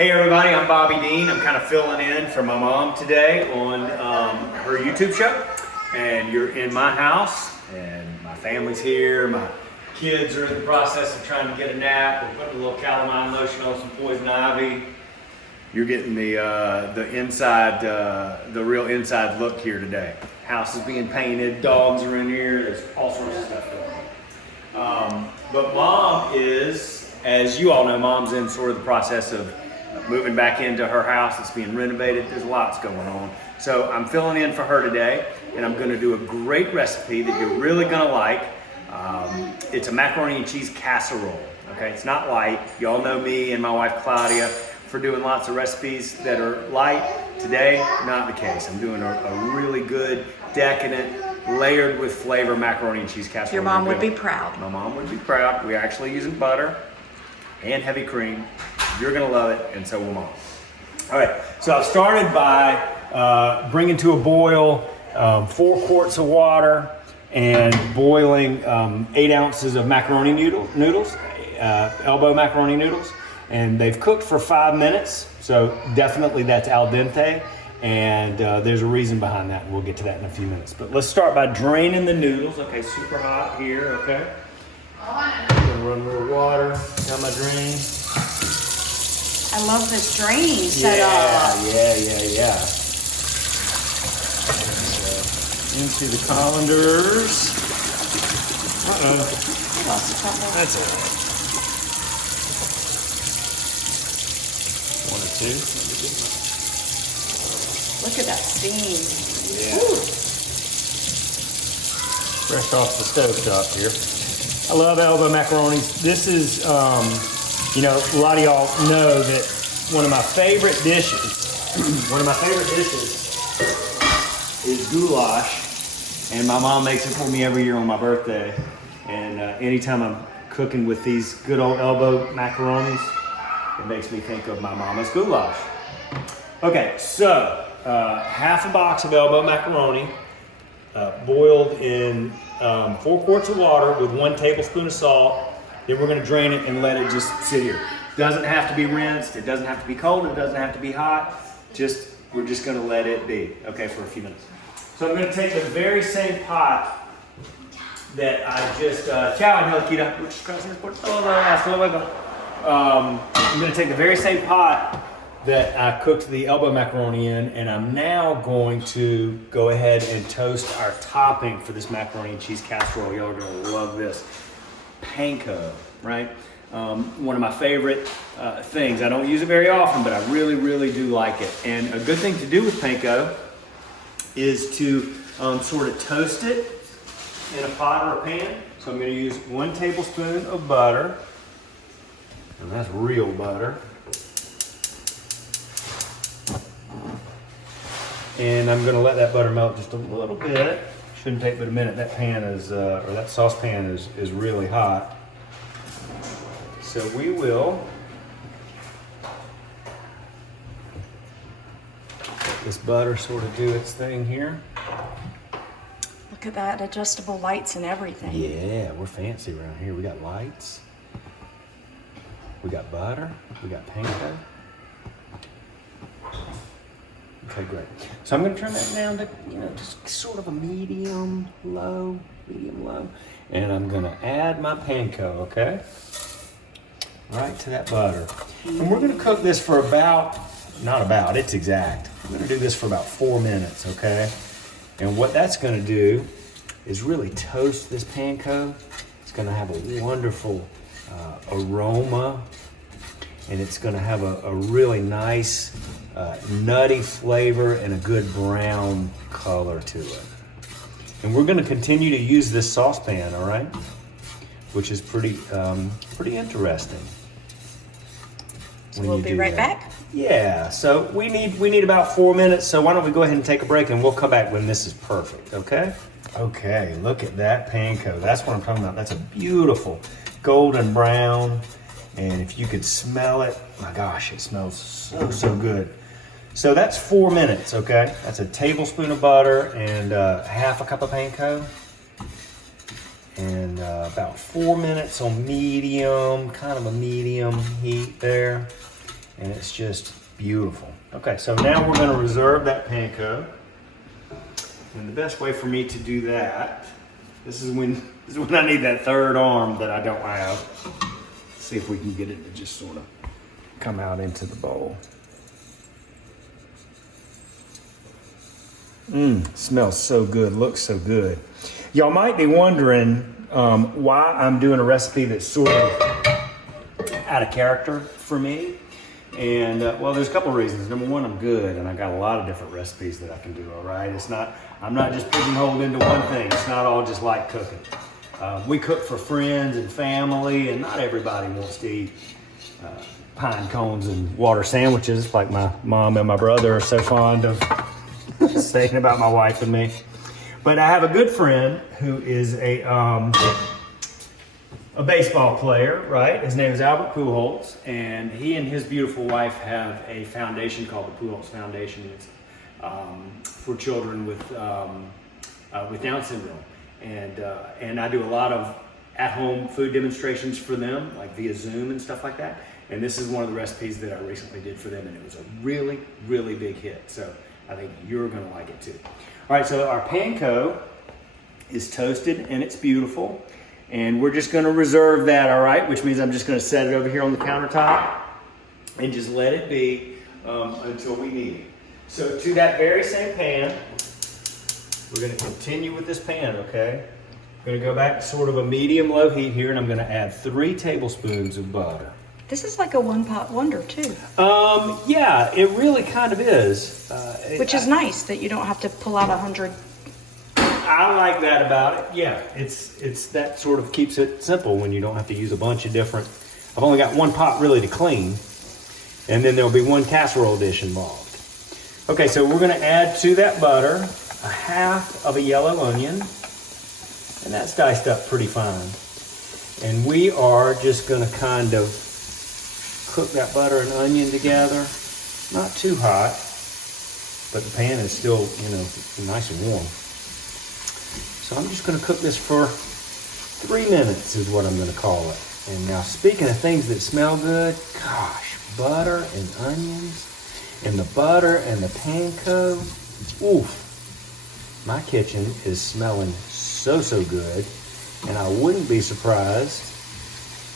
Hey everybody, I'm Bobby Deen. I'm kind of filling in for my mom today on her YouTube show. And you're in my house, and my family's here. My kids are in the process of trying to get a nap. We're putting a little calamine lotion on some poison ivy. You're getting the inside, the real inside look here today. House is being painted, dogs are in here, there's all sorts of stuff going on. But mom is, as you all know, mom's in sort of the process of moving back into her house. It's being renovated. There's lots going on. So I'm filling in for her today, and I'm gonna do a great recipe that you're really gonna like. It's a macaroni and cheese casserole, okay? It's not light. Y'all know me and my wife Claudia for doing lots of recipes that are light. Today, not the case. I'm doing a really good, decadent, layered with flavor macaroni and cheese casserole. Your mom would be proud. My mom would be proud. We're actually using butter and heavy cream. You're gonna love it, and so will mom. All right, so I've started by bringing to a boil 4 quarts of water and boiling 8 ounces of macaroni noodles, elbow macaroni noodles. And they've cooked for 5 minutes, so definitely that's al dente, and there's a reason behind that, and we'll get to that in a few minutes. But let's start by draining the noodles. Okay, super hot here, okay? I'm gonna run a little water down my drain. I love this draining setup. Yeah. Into the colanders. That's it. 1 or 2. Look at that steam. Yeah. Woo. Fresh off the stove top here. I love elbow macaronis. This is, you know, a lot of y'all know that one of my favorite dishes is goulash, and my mom makes it for me every year on my birthday. And anytime I'm cooking with these good old elbow macaronis, it makes me think of my mama's goulash. Okay, so half a box of elbow macaroni, boiled in 4 quarts of water with 1 tablespoon of salt. Then we're gonna drain it and let it just sit here. Doesn't have to be rinsed, it doesn't have to be cold, it doesn't have to be hot. We're just gonna let it be, okay, for a few minutes. So I'm gonna take the very same pot that I just, ciao Angelita, I'm gonna take the very same pot that I cooked the elbow macaroni in, and I'm now going to go ahead and toast our topping for this macaroni and cheese casserole. Y'all are gonna love this. Panko, right? One of my favorite things. I don't use it very often, but I really, really do like it. And a good thing to do with panko is to sort of toast it in a pot or a pan. So I'm gonna use 1 tablespoon of butter, and that's real butter. And I'm gonna let that butter melt just a little bit. Shouldn't take but a minute. That pan is, or that saucepan is really hot. So we will let this butter sort of do its thing here. Look at that, adjustable lights and everything. Yeah, we're fancy around here. We got lights, we got butter, we got panko. Okay, great. So I'm gonna turn that down to, just sort of a medium low. And I'm gonna add my panko, okay? Right to that butter. And we're gonna cook this for it's exact. We're gonna do this for about 4 minutes, okay? And what that's gonna do is really toast this panko. It's gonna have a wonderful aroma, and it's gonna have a really nice nutty flavor and a good brown color to it. And we're gonna continue to use this saucepan, all right? Which is pretty interesting. So we'll be right back? Yeah, so we need about 4 minutes, so why don't we go ahead and take a break, and we'll come back when this is perfect, okay? Okay, look at that panko. That's what I'm talking about. That's a beautiful golden brown, and if you could smell it, my gosh, it smells so good. So that's 4 minutes, okay? That's a tablespoon of butter and half a cup of panko. And about 4 minutes on medium, kind of a medium heat there. and it's just beautiful. Okay, so now we're gonna reserve that panko. And the best way for me to do that, this is when I need that third arm that I don't have. Let's see if we can get it to just sort of come out into the bowl. Smells so good, looks so good. Y'all might be wondering why I'm doing a recipe that's sort of out of character for me. And well, there's a couple of reasons. Number one, I'm good, and I got a lot of different recipes that I can do. All right, I'm not just pigeonholed into one thing. It's not all just like cooking. We cook for friends and family, and not everybody wants to eat pine cones and water sandwiches like my mom and my brother are so fond of saying about my wife and me. But I have a good friend who is a baseball player, right? His name is Albert Pujols, and he and his beautiful wife have a foundation called the Pujols Foundation. It's for children with Down syndrome, and I do a lot of at-home food demonstrations for them, like via Zoom and stuff like that. And this is one of the recipes that I recently did for them, and it was a really, really big hit. So I think you're going to like it too. All right, so our panko is toasted and it's beautiful. And we're just gonna reserve that, all right? Which means I'm just gonna set it over here on the countertop and just let it be until we need it. So to that very same pan, we're gonna continue with this pan, okay? I'm gonna go back to sort of a medium-low heat here, and I'm gonna add 3 tablespoons of butter. This is like a one-pot wonder too. Yeah, it really kind of is. Which is nice that you don't have to pull out 100. I like that about it. Yeah, it's that sort of keeps it simple when you don't have to use a bunch of different. I've only got one pot really to clean, and then there'll be one casserole dish involved. Okay, so we're going to add to that butter a half of a yellow onion, and that's diced up pretty fine. And we are just going to kind of cook that butter and onion together. Not too hot, but the pan is still, nice and warm. So I'm just going to cook this for 3 minutes is what I'm going to call it. And now, speaking of things that smell good, gosh, butter and onions and the butter and the panko. Oof. My kitchen is smelling so good. And I wouldn't be surprised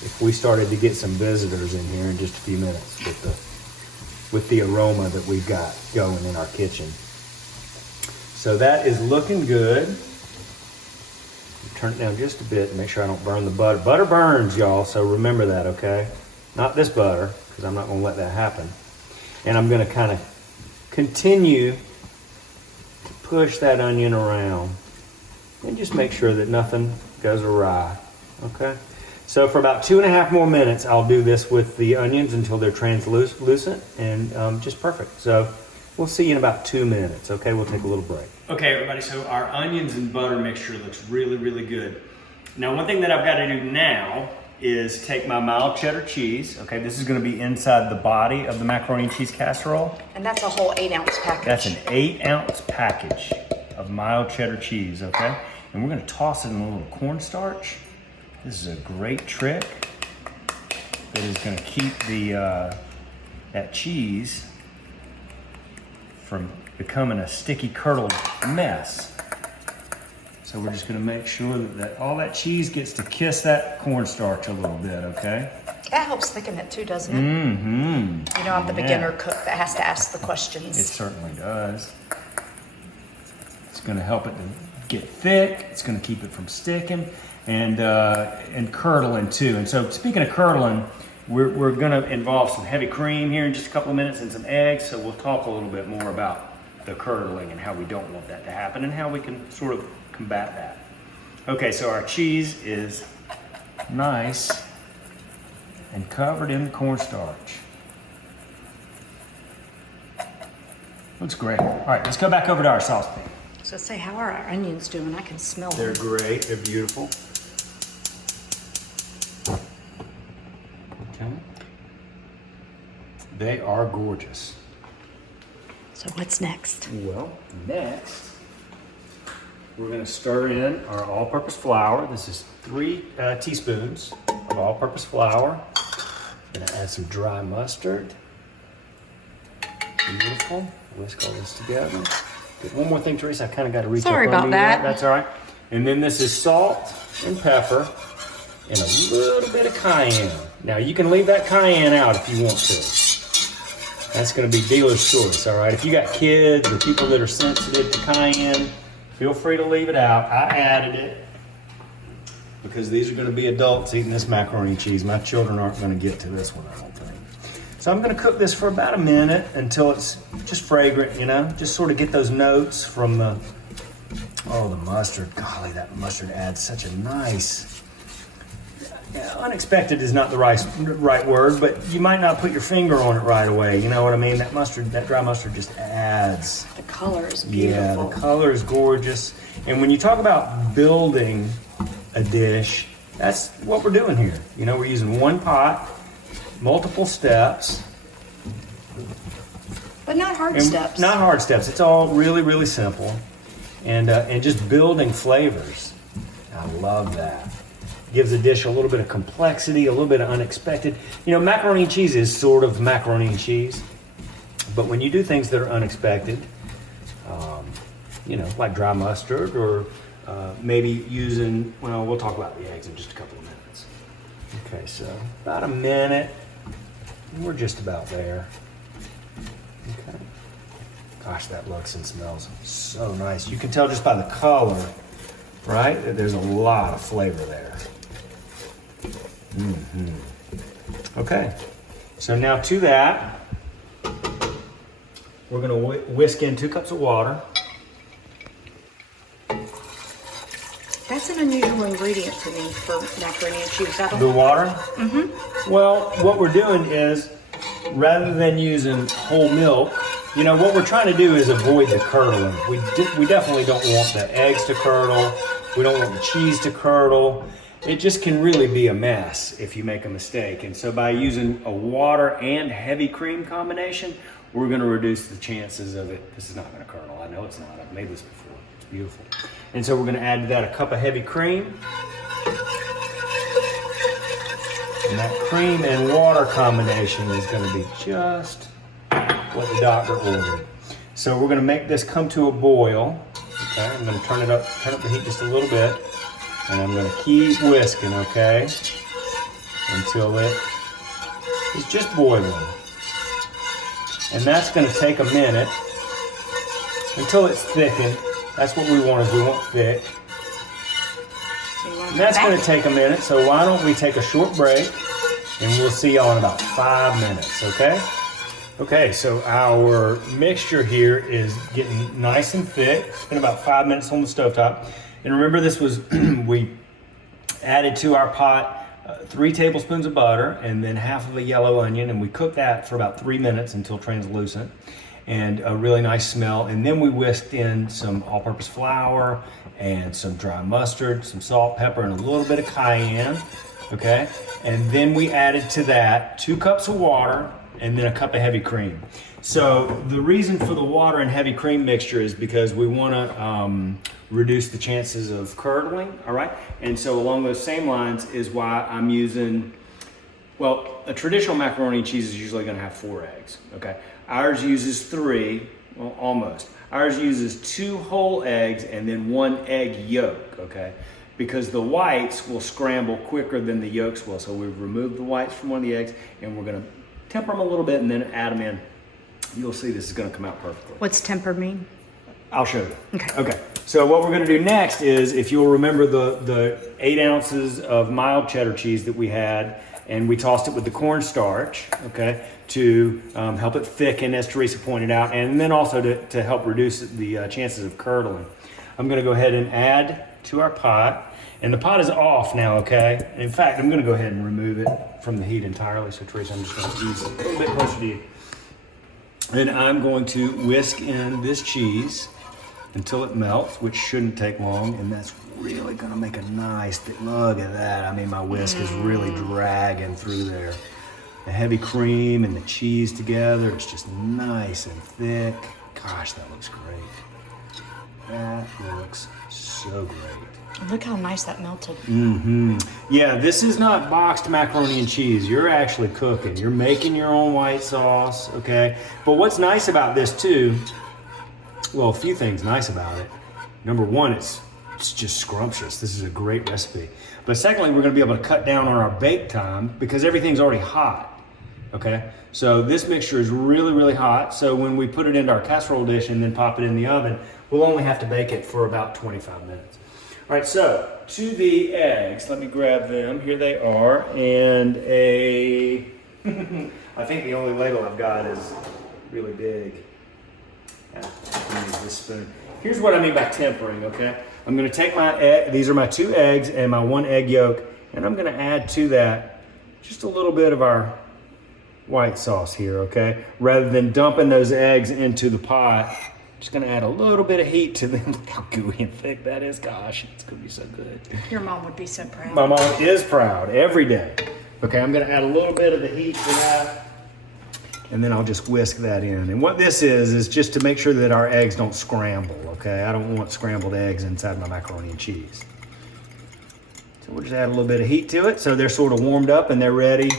if we started to get some visitors in here in just a few minutes with the aroma that we've got going in our kitchen. So that is looking good. Turn it down just a bit and make sure I don't burn the butter. Butter burns, y'all, so remember that, okay? Not this butter, because I'm not going to let that happen. And I'm going to kind of continue to push that onion around and just make sure that nothing goes awry, okay? So for about 2.5 more minutes, I'll do this with the onions until they're translucent and just perfect. So we'll see you in about 2 minutes, okay? We'll take a little break. Okay, everybody, so our onions and butter mixture looks really, really good. Now, one thing that I've got to do now is take my mild cheddar cheese. Okay, this is going to be inside the body of the macaroni and cheese casserole. And that's a whole 8-ounce package. That's an 8-ounce package of mild cheddar cheese, okay? And we're going to toss it in a little cornstarch. This is a great trick that is going to keep that cheese from becoming a sticky curdled mess. So we're just going to make sure that all that cheese gets to kiss that cornstarch a little bit, okay? That helps thicken it too, doesn't it? Mm-hmm. You don't have the beginner cook that has to ask the questions. It certainly does. It's going to help it to get thick. It's going to keep it from sticking and curdling too. And so speaking of curdling, we're going to involve some heavy cream here in just a couple of minutes and some eggs. So we'll talk a little bit more about the curdling and how we don't want that to happen and how we can sort of combat that. Okay, so our cheese is nice and covered in the cornstarch. Looks great. All right, let's go back over to our saucepan. So say, how are our onions doing? I can smell them. They're great. They're beautiful. Okay. They are gorgeous. So what's next? Well, next, we're going to stir in our all-purpose flour. This is 3 teaspoons of all-purpose flour. I'm going to add some dry mustard. Beautiful. Whisk all this together. Good. One more thing, Teresa. I kind of got to reach Sorry up under about that. That's all right. And then this is salt and pepper and a little bit of cayenne. Now, you can leave that cayenne out if you want to. That's going to be dealer's choice, all right? If you got kids or people that are sensitive to cayenne, feel free to leave it out. I added it because these are going to be adults eating this macaroni and cheese. My children aren't going to get to this one, I don't think. So I'm going to cook this for about a minute until it's just fragrant, you know? Just sort of get those notes from the mustard. Golly, that mustard adds such a nice... unexpected is not the right word, but you might not put your finger on it right away. You know what I mean? That mustard, that dry mustard just adds. The color is beautiful. Yeah, the color is gorgeous. And when you talk about building a dish, that's what we're doing here. You know, we're using one pot, multiple steps. But not hard steps. Not hard steps. It's all really, really simple. And just building flavors. I love that. Gives a dish a little bit of complexity, a little bit of unexpected. You know, macaroni and cheese is sort of macaroni and cheese. But when you do things that are unexpected, you know, like dry mustard or maybe using, well, we'll talk about the eggs in just a couple of minutes. Okay, so about a minute. We're just about there. Okay. Gosh, that looks and smells so nice. You can tell just by the color, right, that there's a lot of flavor there. Okay, so now to that, we're going to whisk in 2 cups of water. That's an unusual ingredient to me for macaroni and cheese. The water? Mm-hmm. Well, what we're doing is, rather than using whole milk, you know, what we're trying to do is avoid the curdling. We definitely don't want the eggs to curdle. We don't want the cheese to curdle. It just can really be a mess if you make a mistake. And so by using a water and heavy cream combination, we're going to reduce the chances of it. This is not going to curdle. I know it's not. I've made this before. It's beautiful. And so we're going to add to that a cup of heavy cream. And that cream and water combination is going to be just what the doctor ordered. So we're going to make this come to a boil. Okay, I'm going to turn up the heat just a little bit. And I'm going to keep whisking, okay, until it is just boiling. And that's going to take a minute until it's thickened. That's what we want, is we want thick. And that's going to take a minute, so why don't we take a short break and we'll see y'all in about 5 minutes, okay? Okay, so our mixture here is getting nice and thick. It's been about 5 minutes on the stovetop. And remember, this was, we added to our pot 3 tablespoons of butter and then half of a yellow onion, and we cooked that for about 3 minutes until translucent and a really nice smell. And then we whisked in some all-purpose flour and some dry mustard, some salt, pepper, and a little bit of cayenne, okay? And then we added to that 2 cups of water and then a cup of heavy cream. So the reason for the water and heavy cream mixture is because we want to reduce the chances of curdling, all right? And so along those same lines is why I'm using, well, a traditional macaroni and cheese is usually going to have 4 eggs, okay? Ours uses 3, well, almost. Ours uses 2 whole eggs and then 1 egg yolk, okay? Because the whites will scramble quicker than the yolks will. So we've removed the whites from one of the eggs and we're going to temper them a little bit and then add them in. You'll see this is going to come out perfectly. What's temper mean? I'll show you. Okay. Okay. So what we're going to do next is, if you'll remember the 8 ounces of mild cheddar cheese that we had, and we tossed it with the cornstarch, okay, to help it thicken, as Teresa pointed out, and then also to help reduce the chances of curdling. I'm going to go ahead and add to our pot, and the pot is off now, okay? In fact, I'm going to go ahead and remove it from the heat entirely. So Teresa, I'm just going to use it a little bit closer to you. And I'm going to whisk in this cheese until it melts, which shouldn't take long, and that's really gonna make a nice thick, look at that. I mean, my whisk is really dragging through there. The heavy cream and the cheese together, it's just nice and thick. Gosh, that looks great. That looks so so great. Look how nice that melted. Yeah, this is not boxed macaroni and cheese. You're actually cooking. You're making your own white sauce, okay? But what's nice about this too, well, a few things nice about it. Number one, it's just scrumptious. This is a great recipe. But secondly, we're gonna be able to cut down on our bake time because everything's already hot, okay? So this mixture is really, really hot. So when we put it into our casserole dish and then pop it in the oven, we'll only have to bake it for about 25 minutes. All right, so to the eggs, let me grab them. Here they are. And I think the only ladle I've got is really big. I can use this spoon. Here's what I mean by tempering, okay? I'm gonna take my egg, these are my 2 eggs and my 1 egg yolk, and I'm gonna add to that just a little bit of our white sauce here, okay? Rather than dumping those eggs into the pot, just gonna add a little bit of heat to them. Look how gooey and thick that is. Gosh, it's gonna be so good. Your mom would be so proud. My mom is proud every day. Okay, I'm gonna add a little bit of the heat to that. And then I'll just whisk that in. And what this is just to make sure that our eggs don't scramble, okay? I don't want scrambled eggs inside my macaroni and cheese. So we'll just add a little bit of heat to it so they're sort of warmed up and they're ready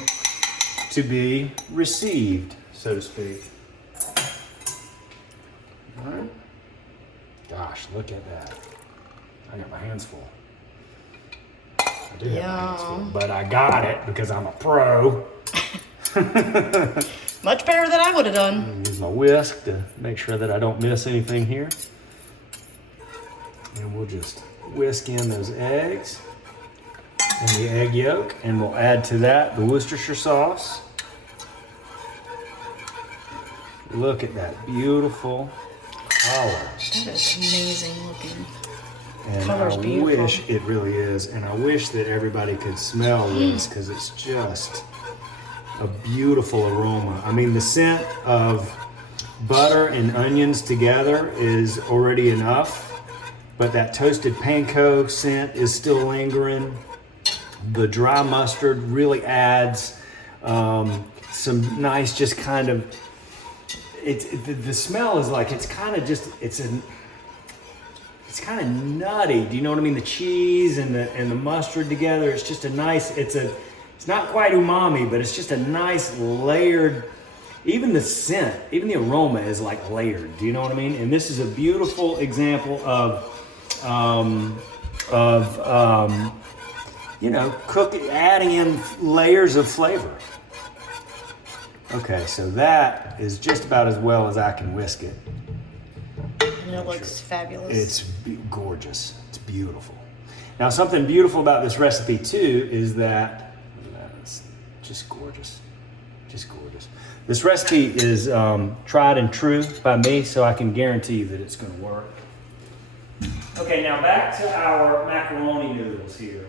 to be received, so to speak. All right. Gosh, look at that. I got my hands full. I do have my hands full, but I got it because I'm a pro. Much better than I would have done. Use my whisk to make sure that I don't miss anything here. And we'll just whisk in those eggs and the egg yolk, and we'll add to that the Worcestershire sauce. Look at that beautiful color. That is amazing looking. And Color's I beautiful. wish it really is, and I wish that everybody could smell this because it's just a beautiful aroma. I mean, the scent of butter and onions together is already enough, but that toasted panko scent is still lingering. The dry mustard really adds some nice, just kind of, the smell is like, it's kind of just, it's kind of nutty. Do you know what I mean? The cheese and the mustard together, it's just a nice, it's not quite umami, but it's just a nice layered, even the scent, even the aroma is like layered. Do you know what I mean? And this is a beautiful example of you know, adding in layers of flavor. Okay, so that is just about as well as I can whisk it. And it looks fabulous. It's gorgeous. It's beautiful. Now, something beautiful about this recipe too is that it's just gorgeous. Just gorgeous. This recipe is tried and true by me, so I can guarantee that it's going to work. Okay, now back to our macaroni noodles here.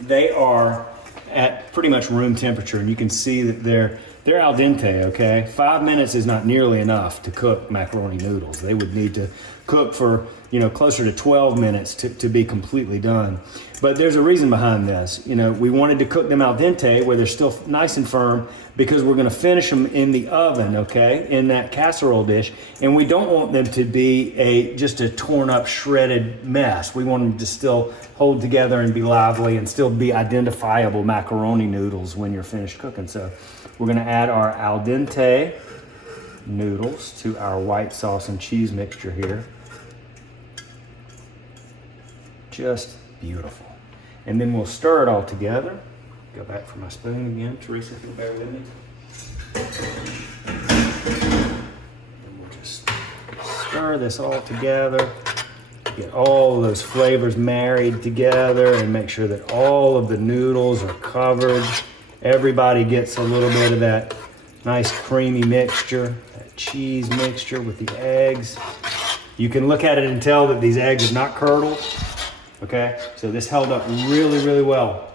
They are at pretty much room temperature, and you can see that they're al dente, okay? 5 minutes is not nearly enough to cook macaroni noodles. They would need to cook for, you know, closer to 12 minutes to be completely done. But there's a reason behind this. You know, we wanted to cook them al dente where they're still nice and firm because we're gonna finish them in the oven, okay? In that casserole dish. And we don't want them to be just a torn up, shredded mess. We want them to still hold together and be lively and still be identifiable macaroni noodles when you're finished cooking. So we're gonna add our al dente noodles to our white sauce and cheese mixture here. Just beautiful. And then we'll stir it all together. Go back for my spoon again. Teresa, if you'll bear with me. And we'll just stir this all together. Get all those flavors married together and make sure that all of the noodles are covered. Everybody gets a little bit of that nice creamy mixture, that cheese mixture with the eggs. You can look at it and tell that these eggs have not curdled. Okay, so this held up really, really well.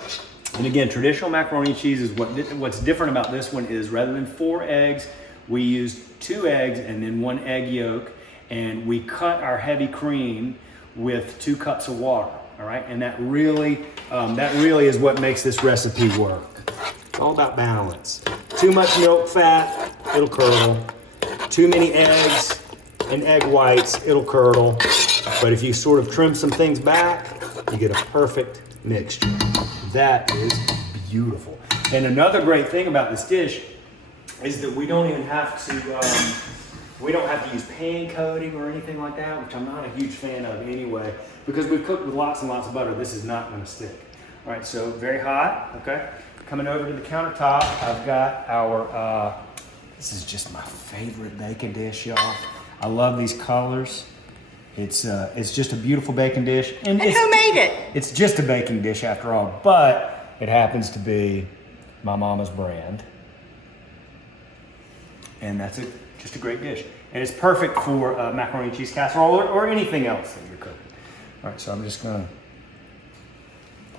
And again, traditional macaroni and cheese is what's different about this one is rather than 4 eggs, we used 2 eggs and then 1 egg yolk, and we cut our heavy cream with 2 cups of water. All right, and that really is what makes this recipe work. It's all about balance. Too much milk fat, it'll curdle. Too many eggs and egg whites, it'll curdle. But if you sort of trim some things back, you get a perfect mixture. That is beautiful. And another great thing about this dish is that we don't even have to use pan coating or anything like that, which I'm not a huge fan of anyway, because we've cooked with lots and lots of butter. This is not going to stick. All right, so very hot, okay? Coming over to the countertop, I've got our, this is just my favorite bacon dish, y'all. I love these colors. It's just a beautiful bacon dish. And who made it? It's just a baking dish after all, but it happens to be my mama's brand. And that's just a great dish. And it's perfect for macaroni cheese casserole or anything else that you're cooking. All right, so I'm just gonna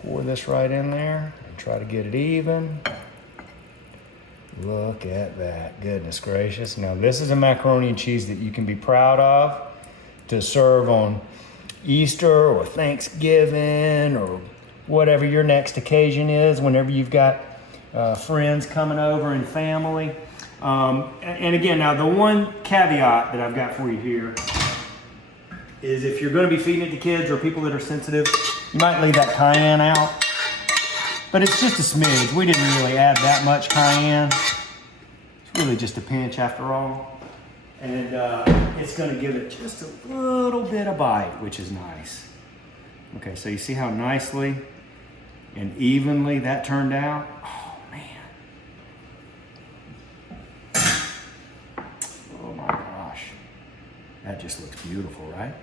pour this right in there and try to get it even. Look at that, goodness gracious. Now this is a macaroni and cheese that you can be proud of to serve on Easter or Thanksgiving or whatever your next occasion is, whenever you've got friends coming over and family. And again, now the one caveat that I've got for you here is if you're going to be feeding it to kids or people that are sensitive, you might leave that cayenne out. But it's just a smidge. We didn't really add that much cayenne. It's really just a pinch after all. And it's going to give it just a little bit of bite, which is nice. Okay, so you see how nicely and evenly that turned out? Oh, man. Oh, my gosh. That just looks beautiful, right?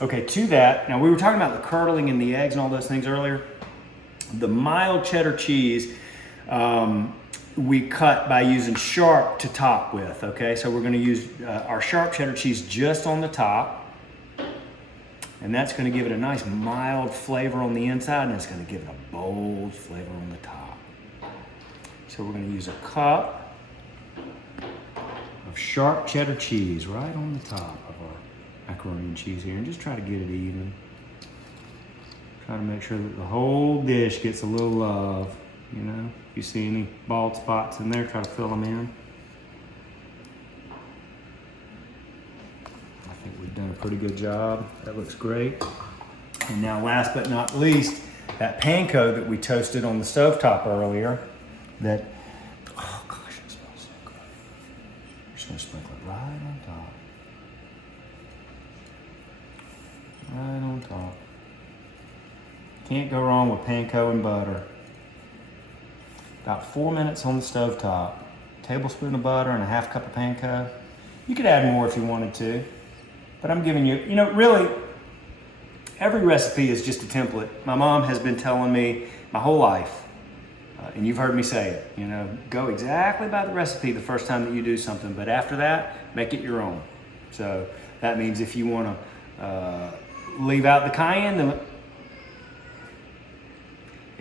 Okay, to that, now we were talking about the curdling and the eggs and all those things earlier. The mild cheddar cheese, we cut by using sharp to top with, okay? So we're gonna use our sharp cheddar cheese just on the top, and that's gonna give it a nice mild flavor on the inside, and it's gonna give it a bold flavor on the top. So we're gonna use a cup of sharp cheddar cheese right on the top of our macaroni and cheese here, and just try to get it even. Try to make sure that the whole dish gets a little love, you know? If you see any bald spots in there, try to fill them in. I think we've done a pretty good job. That looks great. And now last but not least, that panko that we toasted on the stovetop earlier, that, oh gosh, it smells so good. I'm just gonna sprinkle it right on top. Right on top. Can't go wrong with panko and butter. About 4 minutes on the stovetop. Tablespoon of butter and a half cup of panko. You could add more if you wanted to, but I'm giving you, you know, really, every recipe is just a template. My mom has been telling me my whole life, and you've heard me say it, you know, go exactly by the recipe the first time that you do something, but after that, make it your own. So that means if you want to leave out the cayenne, then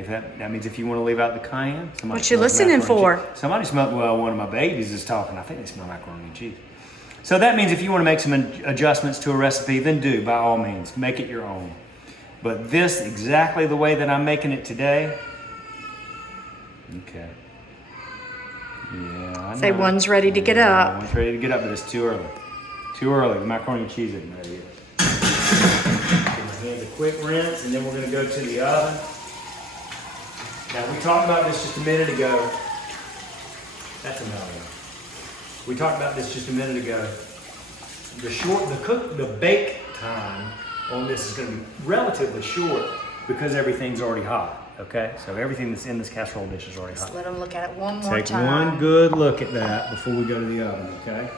that means if you want to leave out the cayenne. What you listening for? Somebody smelled, well, one of my babies is talking. I think they smell macaroni and cheese. So that means if you want to make some adjustments to a recipe, then do, by all means. Make it your own. But this, exactly the way that I'm making it today. Okay. Yeah, I know. Say one's ready to get up. One's ready to get up, but it's too early. Too early. The macaroni and cheese isn't ready yet. Give my hands a quick rinse, and then we're going to go to the oven. Now, we talked about this just a minute ago. That's another one. We talked about this just a minute ago. The bake time on this is going to be relatively short because everything's already hot, okay? So everything that's in this casserole dish is already hot. Just let them look at it one more time. Take one good look at that before we go to the oven, okay?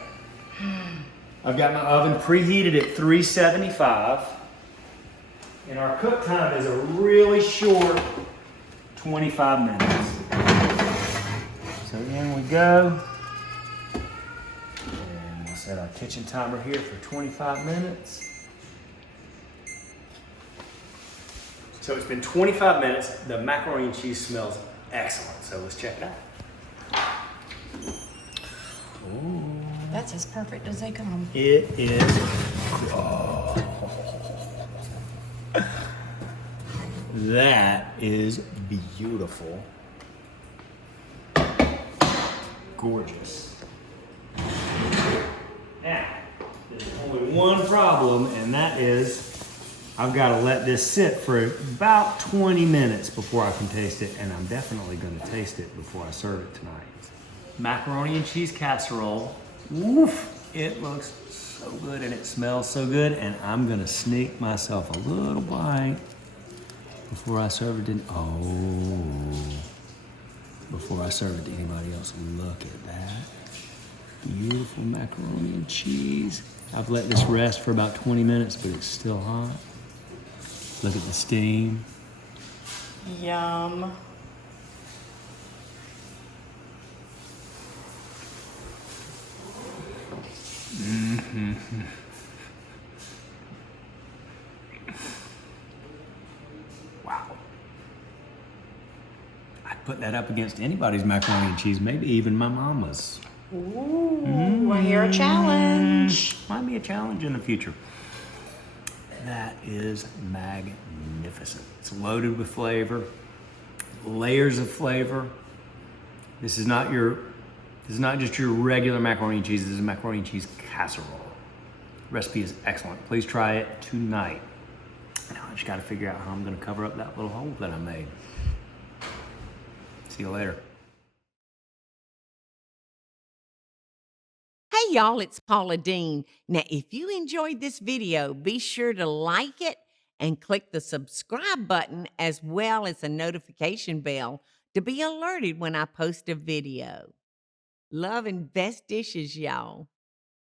I've got my oven preheated at 375. And our cook time is a really short 25 minutes. So in we go. And we'll set our kitchen timer here for 25 minutes. So it's been 25 minutes. The macaroni and cheese smells excellent. So let's check it out. Ooh. That's as perfect as they come. It is. Oh. That is beautiful. Gorgeous. Now, there's only one problem, and that is I've got to let this sit for about 20 minutes before I can taste it, and I'm definitely going to taste it before I serve it tonight. Macaroni and cheese casserole. Woof! It looks so good and it smells so good, and I'm going to sneak myself a little bite before I serve it before I serve it to anybody else. Look at that. Beautiful macaroni and cheese. I've let this rest for about 20 minutes, but it's still hot. Look at the steam. Yum. Wow. I'd put that up against anybody's macaroni and cheese, maybe even my mama's. Ooh, I hear a challenge. Might be a challenge in the future. That is magnificent. It's loaded with flavor, layers of flavor. This is not just your regular macaroni and cheese. This is a macaroni and cheese casserole. Recipe is excellent. Please try it tonight. Now I just got to figure out how I'm going to cover up that little hole that I made. See you later. Hey y'all, it's Paula Deen. Now, if you enjoyed this video, be sure to like it and click the subscribe button as well as the notification bell to be alerted when I post a video. Love and best dishes, y'all.